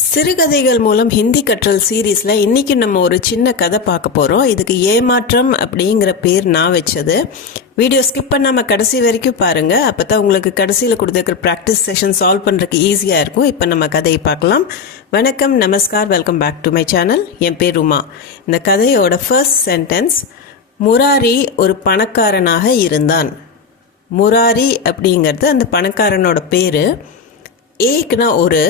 சிறுகதைகள் மூலம் ஹிந்தி கற்றல் சீரீஸில் இன்றைக்கி நம்ம ஒரு சின்ன கதை பார்க்க போகிறோம். இதுக்கு ஏமாற்றம் அப்படிங்கிற பேர் நான் வச்சது. வீடியோ ஸ்கிப் பண்ணாமல் கடைசி வரைக்கும் பாருங்கள். அப்போ தான் உங்களுக்கு கடைசியில் கொடுத்துருக்கிற ப்ராக்டிஸ் செஷன் சால்வ் பண்ணுறதுக்கு ஈஸியாக இருக்கும். இப்போ நம்ம கதையை பார்க்கலாம். வணக்கம், நமஸ்கார், welcome back to my channel. என் பேர் உமா. இந்த கதையோட ஃபர்ஸ்ட் சென்டென்ஸ், முராரி ஒரு பணக்காரனாக இருந்தான். முராரி அப்படிங்கிறது அந்த பணக்காரனோட பேர். ஏக்னா ஒரு,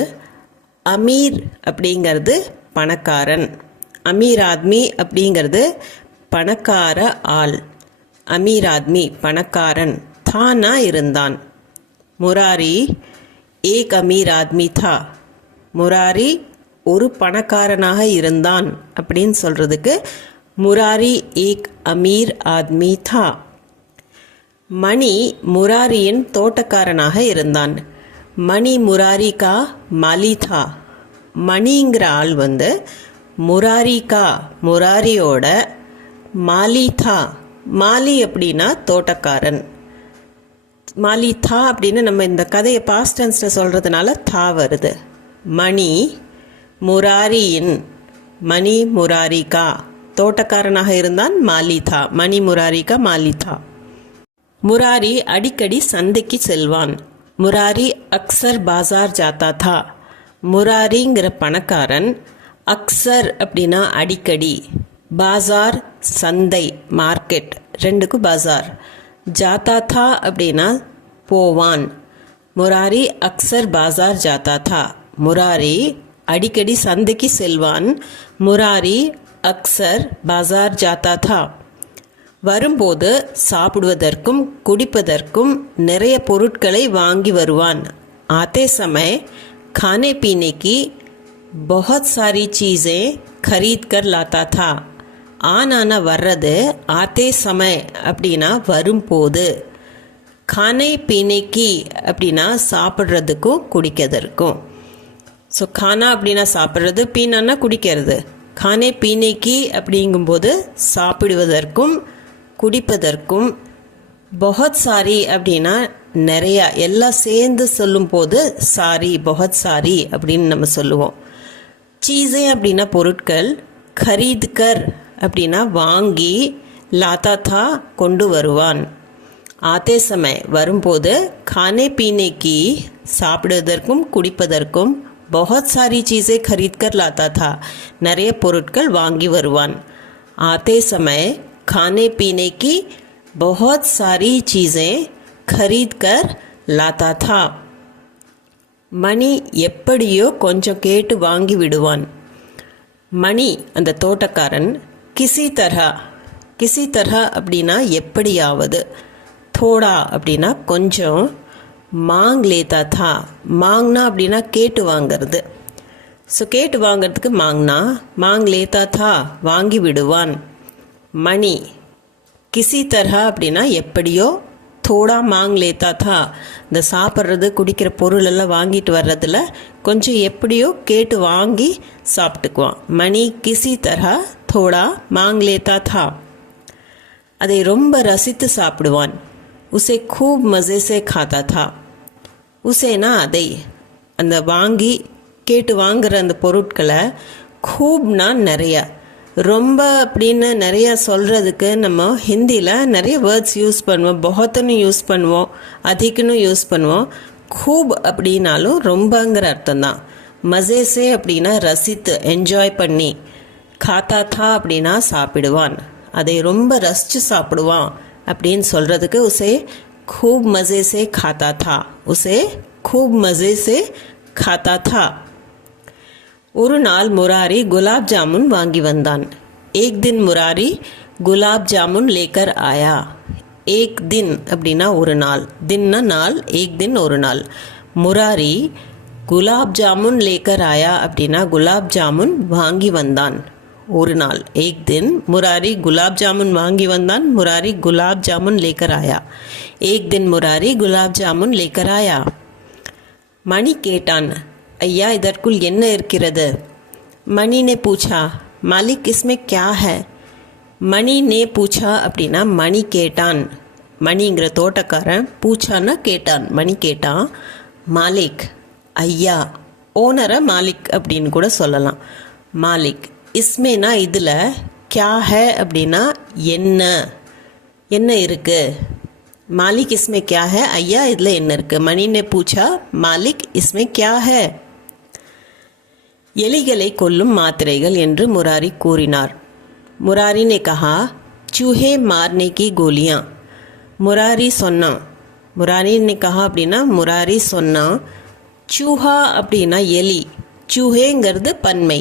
அமீர் அப்படிங்கிறது பணக்காரன். அமீர் ஆத்மி அப்படிங்கிறது பணக்கார ஆள். அமீர் ஆத்மி பணக்காரன். தானா இருந்தான். முராரி ஏக் அமீர் ஆத்மி தா. முராரி ஒரு பணக்காரனாக இருந்தான் அப்படின்னு சொல்கிறதுக்கு முராரி ஏக் அமீர் ஆத்மி தா. மணி முராரியின் தோட்டக்காரனாக இருந்தான். மணி முராரி கா மாலி தா. மணிங்கிற ஆள் முராரி கா முராரியோட மாலி தா. மாலி அப்படின்னா தோட்டக்காரன். மாலி தா அப்படின்னு நம்ம இந்த கதையை பாஸ்ட் டென்ஸில் சொல்கிறதுனால தா வருது. மணி முராரியின், மணி முராரி கா தோட்டக்காரனாக இருந்தான். மாலி தா, மணி முராரி கா மாலி தா. முராரி அடிக்கடி சந்தைக்கு செல்வான். முராரி அக்சர் பாசார் ஜாத்தா தா. முராரிங்கிற பணக்காரன், அக்சர் அப்படின்னா அடிக்கடி, பாசார் சந்தை மார்க்கெட், ரெண்டுக்கும் பாசார், ஜாத்தா தா அப்படின்னா போவான். முராரி அக்சர் பாசார் ஜாத்தா தா. முராரி அடிக்கடி சந்தைக்கு செல்வான். முராரி அக்சர் பாசார் ஜாத்தா தா. வரும்போது சாப்பிடுவதற்கும் குடிப்பதற்கும் நிறைய பொருட்களை வாங்கி வருவான். आते समय खाने पीने की बहुत सारी चीज़ें खरीद कर लाता था. ஆனானா வர்றது, ஆத்தே சமய அப்படின்னா வரும்போது, खाने पीने की அப்படின்னா சாப்பிட்றதுக்கும் குடிக்கிறதுக்கும். ஸோ खाना அப்படின்னா சாப்பிட்றது, பீனான்னா குடிக்கிறது. खाने पीने की அப்படிங்கும்போது சாப்பிடுவதற்கும் குடிப்பதற்கும், பஹத் சாரி அப்படின்னா நிறையா, எல்லாம் சேர்ந்து சொல்லும்போது சாரி, பஹத் சாரி அப்படின்னு நம்ம சொல்லுவோம். சீஸே அப்படின்னா பொருட்கள், கரீத்கர் அப்படின்னா வாங்கி, லாத்தா தா கொண்டு வருவான். ஆத்தே சமய வரும்போது, கானே பீனேக்கு சாப்பிடுவதற்கும் குடிப்பதற்கும், பஹத் சாரி சீஸே கரீத்கர் லாத்தா தா நிறைய பொருட்கள் வாங்கி வருவான். ஆத்தே சமய खाने पीने की बहुत सारी चीज़ें खरीद कर लाता था. மணி எப்படியோ கொஞ்சம் கேட்டு வாங்கி விடுவான். மணி அந்த தோட்டக்காரன், கிசி தரஹா அப்படின்னா எப்படியாவது, தோடா அப்படின்னா கொஞ்சம், மாங் லேத்தா தா. மாங்னா அப்படின்னா கேட்டு வாங்கிறது. ஸோ கேட்டு வாங்கிறதுக்கு மாங்னா, மாங் லேத்தா தா வாங்கி விடுவான். மணி கிசி தரஹா அப்படின்னா எப்படியோ, தோடா மாங் லேத்தா தா இந்த சாப்பிட்றது குடிக்கிற பொருளெல்லாம் வாங்கிட்டு வர்றதில் கொஞ்சம் எப்படியோ கேட்டு வாங்கி சாப்பிட்டுக்குவான். மணி கிசி தரஹா தோடா மாங் லேத்தா தா. அதை ரொம்ப ரசித்து சாப்பிடுவான். உசே खूब मज़े से खाता था. உசேனா அதை, அந்த வாங்கி கேட்டு வாங்குகிற அந்த பொருட்களை, கூப்னா நிறையா, ரொம்ப அப்படின்னு நிறையா சொல்கிறதுக்கு நம்ம ஹிந்தியில் நிறைய வேர்ட்ஸ் யூஸ் பண்ணுவோம். பஹத்துன்னு யூஸ் பண்ணுவோம், அதிகன்னு யூஸ் பண்ணுவோம். கூப் அப்படின்னாலும் ரொம்பங்கிற அர்த்தம் தான். மசேசே அப்படின்னா ரசித்து, என்ஜாய் பண்ணி. காத்தா தா அப்படின்னா சாப்பிடுவான், அதை ரொம்ப ரசித்து சாப்பிடுவான் அப்படின்னு சொல்கிறதுக்கு உசே खूब मज़े से खाता था. உசே खूब मज़े से खाता था. ஒரு நாள் முராரி குலாப் ஜாமுன் வாங்கி வந்தான். ஏக் தின் முராரி குலாப் ஜாமுன் லேக்கர் ஆயா. ஏக் தின் அப்படின்னா ஒரு நாள், தின்னா நாள், ஏக் தின் ஒரு நாள். முராரி குலாப் ஜாமுன் லேக்கர் ஆயா அப்படின்னா குலாப் ஜாமுன் வாங்கி வந்தான் ஒரு நாள். ஏக் தின் முராரி குலாப் ஜாமுன் வாங்கி வந்தான். முராரி குலாப் ஜாமுன் லேக்கர் ஆயா. ஏக் தின் முராரி குலாப் ஜாமுன் லேக்கர் ஆயா. மணி கேட்டான், ஐயா இதற்குள் என்ன இருக்கிறது? மணி நே பூச்சா மாலிக் இஸ்மே கியா ஹை. மணி நே பூச்சா அப்படின்னா மணி கேட்டான். மணிங்கிற தோட்டக்காரன், பூச்சான்னா கேட்டான், மணி கேட்டான். மாலிக் ஐயா ஓனரை மாலிக் அப்படின்னு கூட சொல்லலாம். மாலிக் இஸ்மேனா இதில், கியா ஹே அப்படின்னா என்ன, என்ன இருக்குது. மாலிக் இஸ்மே கியா ஹே, ஐயா இதில் என்ன இருக்குது. மணினே பூச்சா மாலிக் இஸ்மே கியா ஹே. எலிகளை கொல்லும் மாத்திரைகள் என்று முராரி கூறினார். முராரி நே கஹா चूहे मारने की गोलियाँ. முராரி சொன்னான். முராரி நே கஹா அப்படின்னா முராரி சொன்னான். சூஹா அப்படின்னா எலி, சூஹேங்கிறது பன்மை.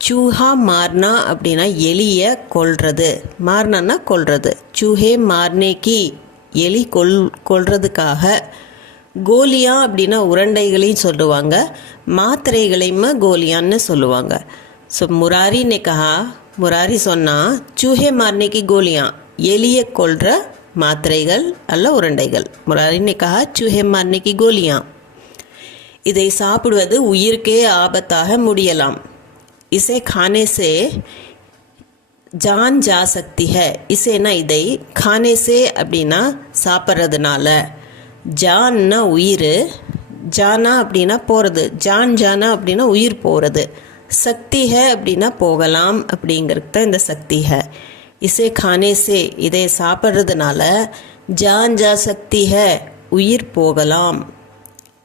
சூஹா மார்னா அப்படின்னா எலியை கொல்றது, மார்னான்னா கொல்றது. சூஹே மார்னேக்கி எலி கொல்றதுக்காக, கோலியா அப்படின்னா உருண்டைகளையும் சொல்லுவாங்க, மாத்திரைகளையுமே கோலியான்னு சொல்லுவாங்க. ஸோ முராரி நே கஹா, முராரி சொன்னால் சூஹே மார்னேக்கி கோலியா எலியை கொல்ற மாத்திரைகள் அல்ல உருண்டைகள். முராரி நே கஹா சூஹே மார்னேக்கி கோலியா. இதை சாப்பிடுவது உயிருக்கே ஆபத்தாக முடியலாம். இசை खाने से जान जा सकती है. இசைனா இதை, खाने से அப்படின்னா சாப்பிட்றதுனால, ஜான்னா உயிர், ஜானா அப்படின்னா போகிறது, ஜான் ஜானா அப்படின்னா உயிர் போகிறது, சக்தி ஹே அப்படின்னா போகலாம் அப்படிங்கிறது தான் இந்த சக்தி ஹே. இசை खाने से இதை சாப்பிட்றதுனால ஜான் ஜா சக்தி ஹே உயிர் போகலாம்.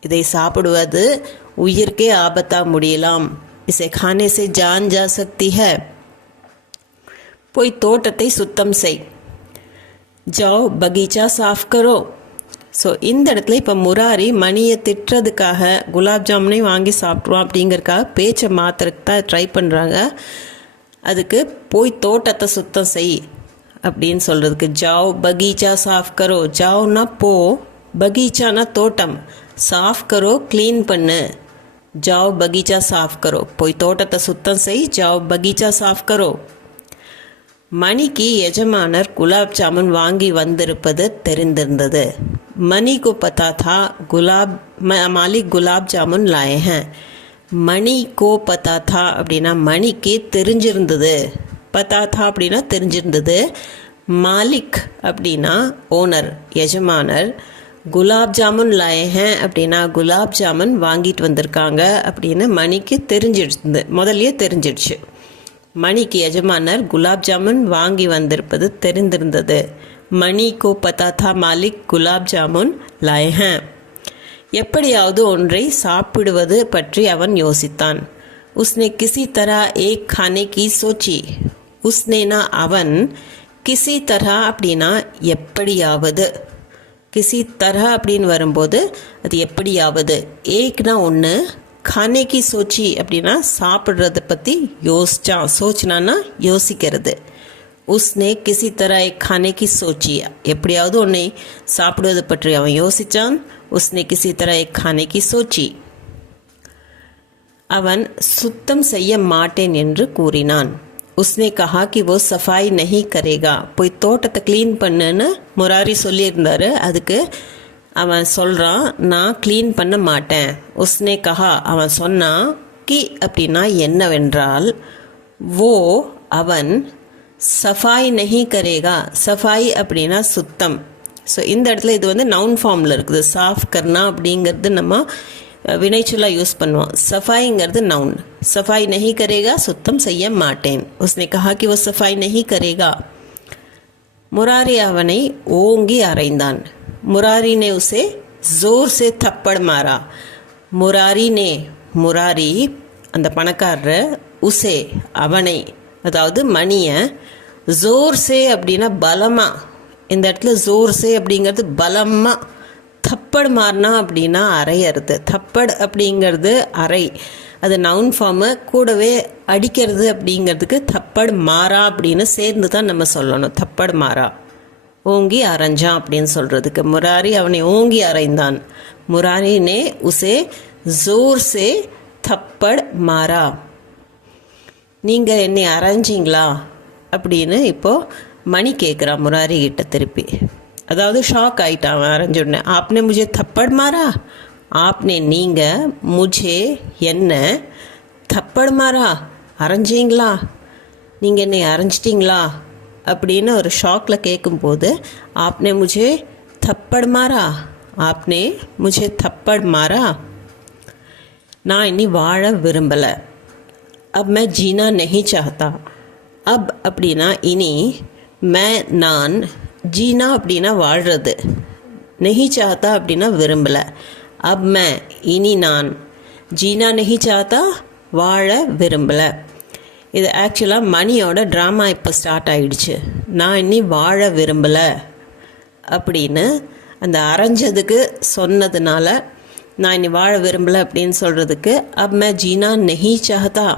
இதை சாப்பிடுவது உயிர்க்கே ஆபத்தாக முடியலாம். இசை खाने से जान जा सकती है. போய் தோட்டத்தை சுத்தம் செய். ஜாओ பகீச்சா சாஃப் கரோ. ஸோ இந்த இடத்துல இப்போ முராரி மணியை திட்டுறதுக்காக குலாப் ஜாமுனையும் வாங்கி சாப்பிட்ருவோம் அப்படிங்கிறதுக்காக பேச்சை மாற்றுறதுக்கு தான் ட்ரை பண்ணுறாங்க. அதுக்கு போய் தோட்டத்தை சுத்தம் செய் அப்படின்னு சொல்கிறதுக்கு ஜாओ பகீச்சா சாஃப் கரோ. ஜாओனா போ, பகீச்சானா தோட்டம், சாஃப் கரோ க்ளீன் பண்ணு. ஜாओ பகீச்சா சாஃப் கரோ, போய் தோட்டத்தை சுத்தம் செய். ஜாओ பகீச்சா சாஃப் கரோ. மணிக்கு எஜமானர் குலாப் ஜாமுன் வாங்கி வந்திருப்பது தெரிந்திருந்தது. மணி को पता था मालिक गुलाब जामुन लाए हैं. மணி को पता था அப்படின்னா மணிக்கு தெரிஞ்சிருந்தது. पता था அப்படின்னா தெரிஞ்சிருந்தது. மாலிக் அப்படின்னா ஓனர், எஜமானர். குலாப் ஜாமுன் லாயே ஹேன் அப்படின்னா குலாப் ஜாமுன் வாங்கிட்டு வந்திருக்காங்க அப்படின்னு மணிக்கு தெரிஞ்சிடுது, முதல்லயே தெரிஞ்சிடுச்சு. மணிக்கு எஜமானர் குலாப் ஜாமுன் வாங்கி வந்திருப்பது தெரிந்திருந்தது. மணி கோ பதா தா மாலிக் குலாப் ஜாமுன் லாயே ஹேன். எப்படியாவது ஒன்றை சாப்பிடுவது பற்றி அவன் யோசித்தான். உஸ்னே கிசி தரா ஏக் खाने की सोची. உஸ்னேனா அவன், கிசி தரா அப்படின்னா எப்படியாவது, கிசி தரா அப்படின்னு வரும்போது அது எப்படியாவது, ஏக்னா ஒன்று, खाने की सोची அப்படின்னா சாப்பிட்றத பற்றி யோசிச்சான். சோச்சனானா யோசிக்கிறது. உஸ்னே கிசி தரா ஏக் खाने की सोची, எப்படியாவது ஒன்றை சாப்பிடுவது பற்றி அவன் யோசித்தான். உஸ்னே கிசி தரா ஏக் खाने की सोची. அவன் சுத்தம் செய்ய மாட்டேன் என்று கூறினான். உஸ்னே கஹா கி वो सफाई नहीं करेगा. போய் தோட்டத்தை க்ளீன் பண்ணுன்னு முராரி சொல்லியிருந்தாரு. அதுக்கு அவன் சொல்கிறான், நான் க்ளீன் பண்ண மாட்டேன். உஸ்னே கஹா அவன் சொன்னான், கி அப்படின்னா என்னவென்றால், ஓ அவன், சஃபாய் நஹி கரேகா. சஃபாய் அப்படின்னா சுத்தம். ஸோ இந்த இடத்துல இது வந்து நவுன் ஃபார்மில் இருக்குது. சாஃப் கர்னா அப்படிங்கிறது நம்ம வினைச்சொல்லாக யூஸ் பண்ணுவோம். சஃபாய்ங்கிறது நவுன். சஃபாய் நஹி கரேகா சுத்தம் செய்ய மாட்டேன். உஸ்னே கஹா கி वो सफाई नहीं करेगा. முராரி அவனை ஓங்கி அறைந்தான். मुरारी ने उसे जोर से थप्पड़ मारा. मुरारी ने, முராரி அந்த பணக்காரர், உசே அவனை, அதாவது மணியை, ஜோர் சே அப்படின்னா பலமாக, இந்த இடத்துல ஜோர் சே அப்படிங்கிறது பலமாக, தப்பட் மாறினா அப்படின்னா அரையிறது. தப்பட் அப்படிங்கிறது அரை, அது நவுன் ஃபார்மு. கூடவே அடிக்கிறது அப்படிங்கிறதுக்கு தப்பட் மாறா அப்படின்னு சேர்ந்து தான் நம்ம சொல்லணும். தப்பட் மாறா, ஓங்கி அரைஞ்சான் அப்படின்னு சொல்கிறதுக்கு. முராரி அவனை ஓங்கி அரைந்தான். முராரி நே உசே ஜோர் சே தப்பட் மாறா. நீங்கள் என்னை அரைஞ்சிங்களா அப்படின்னு இப்போது மணி கேட்குறான் முராரி கிட்ட திருப்பி. அதாவது ஷாக் ஆகிட்டான் அவன் அரைஞ்சுடனே. ஆப்னே முझे தப்பட் மாறா. ஆப்னே நீங்கள், முझे என்ன, தப்பட் மாறா அரைஞ்சிங்களா, நீங்கள் என்னை அரைஞ்சிட்டிங்களா அப்படின்னு ஒரு ஷாக்கில் கேட்கும்போது, ஆப்னே முझे थप्पड़ मारा, आपने मुझे थप्पड़ मारा. நான் இனி வாழ விரும்பலை. அப் மே ஜீனா நஹி சாஹ்தா. அப் அப்படின்னா இனி, மே நான், ஜீனா அப்படின்னா வாழ்கிறது, நஹி சாஹ்தா அப்படின்னா விரும்பலை. அப் மே இனி நான், ஜீனா நஹி சாஹ்தா வாழ விரும்பலை. இது ஆக்சுவலாக மணியோட ட்ராமா இப்போ ஸ்டார்ட் ஆகிடுச்சு. நான் இனி வாழ விரும்பலை அப்படின்னு அந்த அரைஞ்சதுக்கு சொன்னதுனால நான் இனி வாழ விரும்பலை அப்படின்னு சொல்கிறதுக்கு அப் மே ஜீனா நஹி சாஹ்தா.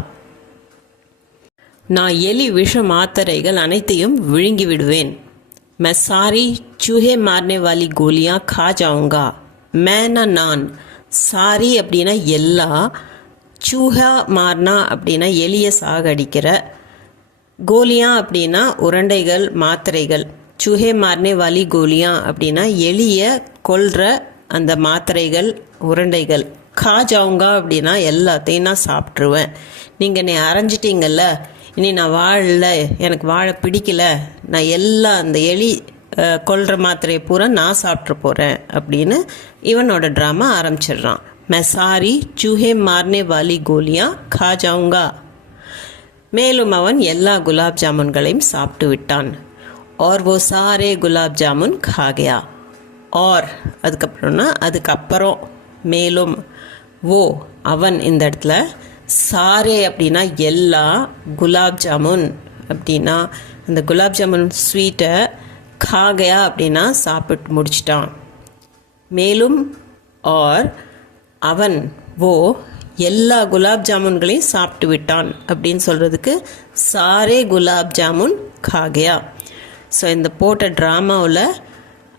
நான் எலி விஷ மாத்திரைகள் அனைத்தையும் விழுங்கி விடுவேன். மே சாரி சூஹே மார்னே வாலி கோலியா கா ஜாவுங்கா. மேனா நான், சாரி அப்படின்னா எல்லா, சூஹா மார்னா அப்படின்னா எலியை சாகடிக்கிற, கோலியா அப்படின்னா உருண்டைகள் மாத்திரைகள், சூஹே மார்னே வாலி கோலியா அப்படின்னா எலியை கொல்ற அந்த மாத்திரைகள் உருண்டைகள், கா ஜாவுங்கா அப்படின்னா எல்லாத்தையும் நான் சாப்பிட்ருவேன். நீங்கள் என்னை அரைஞ்சிட்டிங்கல்ல, இனி நான் வாழல, எனக்கு வாழ பிடிக்கல, நான் எல்லாம் அந்த எலி கொல்ற மாத்திரையை பூரா நான் சாப்பிட்ற போகிறேன் அப்படின்னு இவனோட ட்ராமா ஆரம்பிச்சிடுறான். मैं सारी चूहे मारने वाली गोलियां खा जाऊंगा. மேலும் அவன் எல்லா குலாப் ஜாமுன்களையும் சாப்பிட்டு விட்டான். और वो सारे गुलाब जामुन खा गया. और அதுக்கப்புறம்னா அதுக்கப்புறம், மேலும், वो அவன் இந்த இடத்துல, சாரே அப்படின்னா எல்லா, குலாப் ஜாமுன் அப்படின்னா அந்த குலாப் ஜாமுன் ஸ்வீட்டை, खा गया அப்படின்னா சாப்பிட்டு முடிச்சிட்டான். மேலும், और அவன், ஓ எல்லா குலாப் ஜாமுன்களையும் சாப்பிட்டு விட்டான் அப்படின்னு சொல்கிறதுக்கு சாரே குலாப் ஜாமுன் காகையா. ஸோ இந்த போட்ட ட்ராமாவில்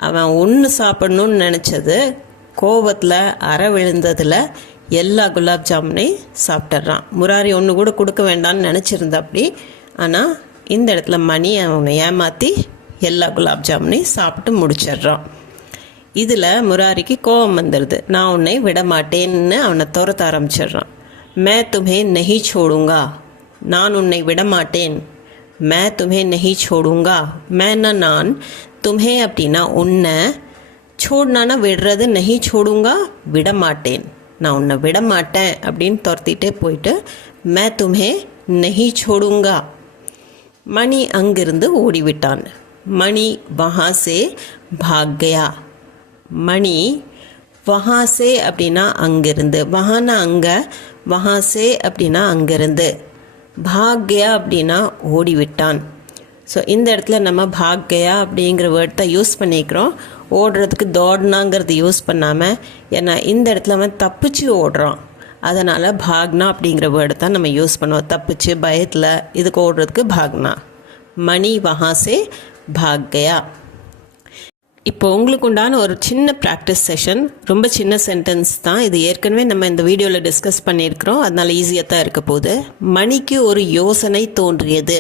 அவன் ஒன்று சாப்பிடணும்னு நினச்சது கோபத்தில் அரை விழுந்ததில் எல்லா குலாப் ஜாமுனையும் சாப்பிட்றான். முராரி ஒன்று கூட கொடுக்க வேண்டாம்னு நினச்சிருந்தா அப்படி, ஆனால் இந்த இடத்துல மணி அவனை ஏமாற்றி எல்லா குலாப் ஜாமுனையும் சாப்பிட்டு முடிச்சிடுறான். இதில் முராரிக்கு கோபம் வந்துடுது. நான் உன்னை விட மாட்டேன்னு அவனை துரத்த ஆரம்பிச்சிடுறான். மே தும்ஹே நஹி சோடுங்கா. நான் உன்னை விடமாட்டேன். மே தும்ஹே நஹி சோடுங்கா. மேனா நான், தும்ஹே அப்படின்னா உன்னை, சோடுனானா விடுறது, நஹி சோடுங்கா விடமாட்டேன், நான் உன்னை விடமாட்டேன் அப்படின்னு துரத்திட்டே போயிட்டு மே தும்ஹே நஹி சோடுங்கா. மணி அங்கிருந்து ஓடிவிட்டான். மணி வஹாசே பாக் கயா. மணி வஹாசே அப்படின்னா அங்கிருந்து, வஹானா அங்கே, வஹாசே அப்படின்னா அங்கிருந்து, பாக்யா அப்படின்னா ஓடிவிட்டான். ஸோ இந்த இடத்துல நம்ம பாக்யா அப்படிங்கிற வேர்ட் தான் யூஸ் பண்ணிக்கிறோம். ஓடுறதுக்கு தோடனாங்கிறது யூஸ் பண்ணாமல், ஏன்னா இந்த இடத்துல அவன் தப்பிச்சு ஓடுறான், அதனால் பாக்னா அப்படிங்கிற வேர்டை தான் நம்ம யூஸ் பண்ணுவோம். தப்பிச்சு பயத்தில் இதுக்கு ஓடுறதுக்கு பாக்னா. மணி வஹாசே பாக்யா. இப்போ உங்களுக்கு உண்டான ஒரு சின்ன ப்ராக்டிஸ் செஷன், ரொம்ப சின்ன சென்டென்ஸ் தான் இது. ஏற்கனவே நம்ம இந்த வீடியோவில் டிஸ்கஸ் பண்ணியிருக்கிறோம், அதனால் ஈஸியாக தான் இருக்க போகுது. மணிக்கு ஒரு யோசனை தோன்றியது.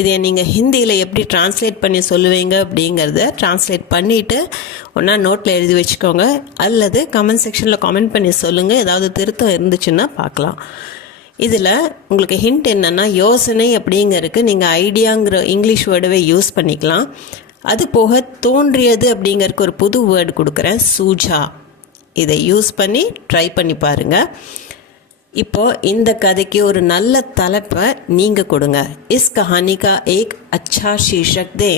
இதை நீங்கள் ஹிந்தியில் எப்படி டிரான்ஸ்லேட் பண்ணி சொல்லுவீங்க அப்படிங்கிறத டிரான்ஸ்லேட் பண்ணிவிட்டு ஒன்றா நோட்டில் எழுதி வச்சுக்கோங்க, அல்லது கமெண்ட் செக்ஷனில் கமெண்ட் பண்ணி சொல்லுங்கள். ஏதாவது திருத்தம் இருந்துச்சுன்னா பார்க்கலாம். இதில் உங்களுக்கு ஹிண்ட் என்னென்னா, யோசனை அப்படிங்கிறதுக்கு நீங்கள் ஐடியாங்கிற இங்கிலீஷ் வேர்டவே யூஸ் பண்ணிக்கலாம். அது போக தோன்றியது அப்படிங்கிறதுக்கு ஒரு புது வேர்டு கொடுக்குறேன், சூஜா. இதை யூஸ் பண்ணி ட்ரை பண்ணி பாருங்கள். இப்போது இந்த கதைக்கு ஒரு நல்ல தலைப்பை நீங்கள் கொடுங்க. இஸ் கஹானி கா ஏக் அச்சா ஷீர்ஷக் தே.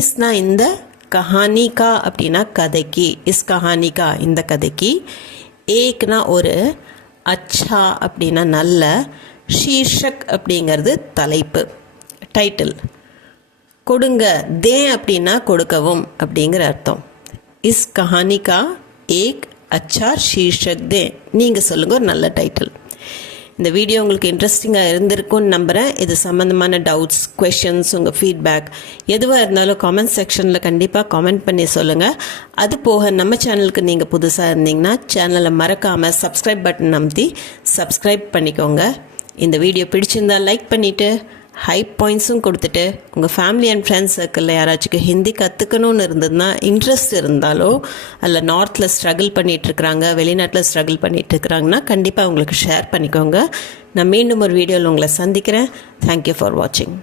இஸ்னா இந்த, கஹானி கா அப்படின்னா கதைக்கு, இஸ் கஹானி கா இந்த கதைக்கு, ஏக்னா ஒரு, அச்சா அப்படின்னா நல்ல, ஷீர்ஷக் அப்படிங்கிறது தலைப்பு, டைட்டில். கொடுங்க, தே அப்படின்னா கொடுக்கவும் அப்படிங்கிற அர்த்தம். இஸ் கஹானி கா ஏக் அச்சா ஷீர்ஷக் தே. நீங்கள் சொல்லுங்கள் ஒரு நல்ல டைட்டில். இந்த வீடியோ உங்களுக்கு இன்ட்ரெஸ்டிங்காக இருந்திருக்கும்னு நம்புகிறேன். இது சம்மந்தமான டவுட்ஸ், கொஷின்ஸ், உங்கள் ஃபீட்பேக் எதுவாக இருந்தாலும் கமெண்ட் செக்ஷனில் கண்டிப்பாக கமெண்ட் பண்ணி சொல்லுங்கள். அது போக நம்ம சேனலுக்கு நீங்கள் புதுசாக இருந்தீங்கன்னா சேனலை மறக்காமல் சப்ஸ்கிரைப் பட்டன் அமுத்தி சப்ஸ்கிரைப் பண்ணிக்கோங்க. இந்த வீடியோ பிடிச்சிருந்தால் லைக் பண்ணிவிட்டு ஹை பாயிண்ட்ஸும் கொடுத்துட்டு, உங்கள் ஃபேமிலி அண்ட் ஃப்ரெண்ட்ஸ் சர்க்கிளில் யாராச்சும் ஹிந்தி கற்றுக்கணும்னு இருந்ததுன்னா, இன்ட்ரெஸ்ட் இருந்தாலோ, அதில் நார்த்தில் ஸ்ட்ரகிள் பண்ணிகிட்ருக்குறாங்க, வெளிநாட்டில் ஸ்ட்ரகிள் பண்ணிகிட்ருக்குறாங்கன்னா கண்டிப்பாக உங்களுக்கு ஷேர் பண்ணிக்கோங்க. நான் மீண்டும் ஒரு வீடியோவில் உங்களை சந்திக்கிறேன். தேங்க்யூ ஃபார் வாட்சிங்.